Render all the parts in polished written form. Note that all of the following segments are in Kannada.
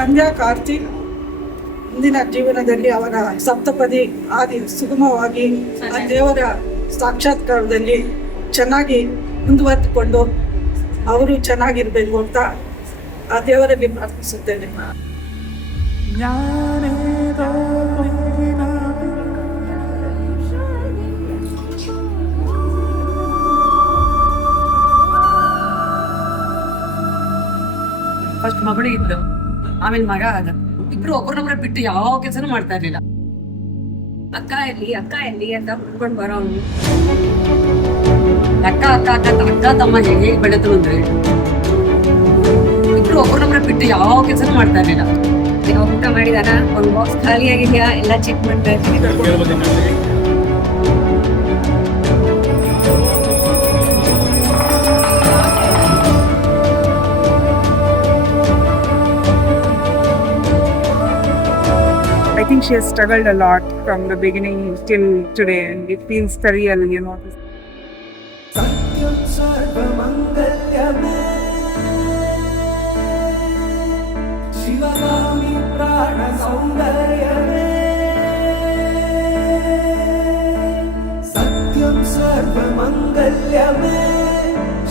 ಸಂಧ್ಯಾ ಕಾರ್ತಿಕ್ ಮುಂದಿನ ಜೀವನದಲ್ಲಿ ಅವರ ಸಪ್ತಪದಿ ಆದಿ ಸುಗಮವಾಗಿ ಆ ದೇವರ ಸಾಕ್ಷಾತ್ಕಾರದಲ್ಲಿ ಚೆನ್ನಾಗಿ ಮುಂದುವರೆದುಕೊಂಡು ಅವರು ಚೆನ್ನಾಗಿರ್ಬೇಕು ಅಂತ ಆ ದೇವರಲ್ಲಿ ಪ್ರಾರ್ಥಿಸುತ್ತೇನೆ. ಫಸ್ಟ್ ಮಗಳು ಇದ್ದು ಆಮೇಲೆ ಮಗ ಆದ. ಇಬ್ರು ಒಬ್ಬರನ್ನೊಬ್ಬರ ಬಿಟ್ಟು ಯಾವ ಕೆಲಸನೂ ಮಾಡ್ತಾ ಇರ್ಲಿಲ್ಲ. ಅಕ್ಕ ಎಲ್ಲಿ ಅಂತ ಹುಡ್ಕೊಂಡು ಬರೋನು. ಅಕ್ಕ ತಮ್ಮ ಹೇಗೆ ಬೆಳೆದ್ರು ಅಂದ್ರೆ ಇಬ್ರು ಒಬ್ಬರನ್ನೊಬ್ಬರ ಬಿಟ್ಟು ಯಾವ ಕೆಲಸನೂ ಮಾಡ್ತಾ ಇರ್ಲಿಲ್ಲ. ಊಟ ಮಾಡಿದಾರ, ಒಂದ್ ಬಾಕ್ಸ್ ಖಾಲಿ ಆಗಿದ್ಯಾ ಎಲ್ಲ ಚೆಕ್ ಮಾಡ್ತಾ ಇರ್ತೀನಿ. I think she has struggled a lot from the beginning till today, and it feels surreal, you know. Satyam sarvamangalyame Shivagami prana saundaryame Satyam sarvamangalyame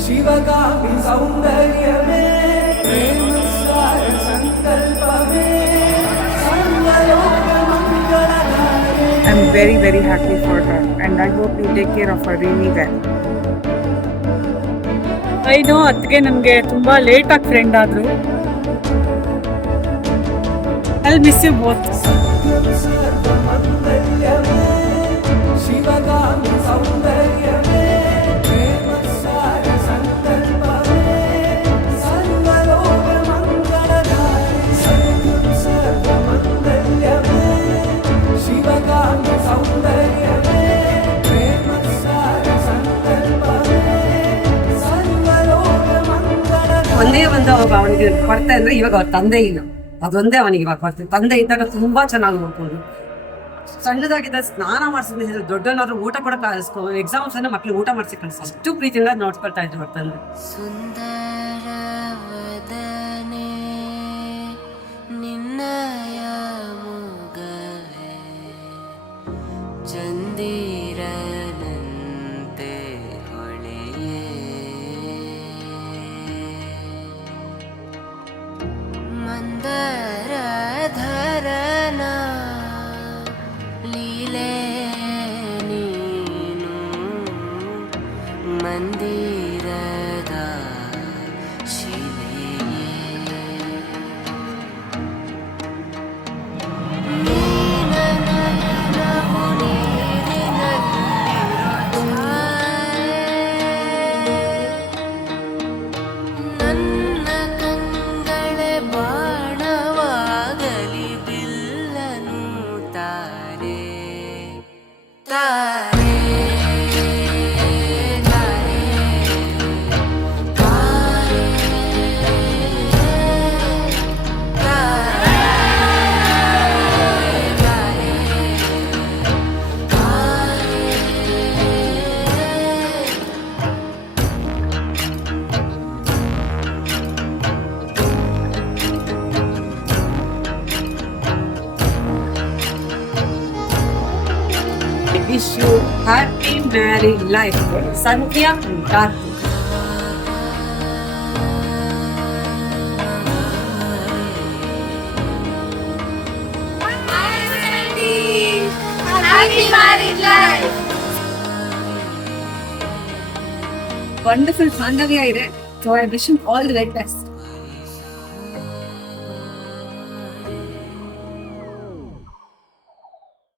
Shivagami saundaryame Prema sara sankalpame I'm very, very happy for her, and I hope you take care of her really well. I know ಅದಕ್ಕೆ ನನಗೆ ತುಂಬಾ ಲೇಟ್ ಆಗಿ ಫ್ರೆಂಡ್ ಆದ್ರು. I'll miss you both. ಒಂದೇ ಒಂದು ಅವನಿಗೆ ಕೊರತೆ ಅಂದ್ರೆ ಇವಾಗ ಅವ್ರ ತಂದೆ ಇಲ್ಲ, ಅದೊಂದೇ ಅವನಿಗೆ ಇವಾಗ ಕೊರತೆ. ತಂದೆ ಇದ್ದಾಗ ತುಂಬಾ ಚೆನ್ನಾಗಿ ನೋಡ್ಕೊಂಡು ಸಣ್ಣದಾಗಿದ್ದ ಸ್ನಾನ ಮಾಡಿಸಿದ ದೊಡ್ಡನಾದ್ರು ಊಟ ಕೂಡ ಕಳಿಸ್ಕೊ, ಎಕ್ಸಾಮ್ಸ್ ಅನ್ನ ಮಕ್ಳು ಊಟ ಮಾಡಿಸಿ ಕಳಿಸ್, ಅಷ್ಟು ಪ್ರೀತಿಯಿಂದ ನೋಡ್ಕೊಳ್ತಾ ಇದ್ರು ಅವ್ರ ತಂದೆ. ಮಂದರಧರನಾ ಲೀಲೆ ನೀನು ಮಂದಿರದ ಶಿಲೆಯೇ ನೀನನಯನವು ನೀರಿನಲ್ಲಿರೋ ನನ್ನ ಕಂಗಳೆ ಬಾಣವಾಗಲಿ ಬಿಲ್ಲನು ತಾರೆ ತಾರೆ Wish you happy married life, Sandhya and Karthik. Happy married life. Wonderful ಬಾಂಧವ್ಯ ಇದೆ. So I wish you all the very best.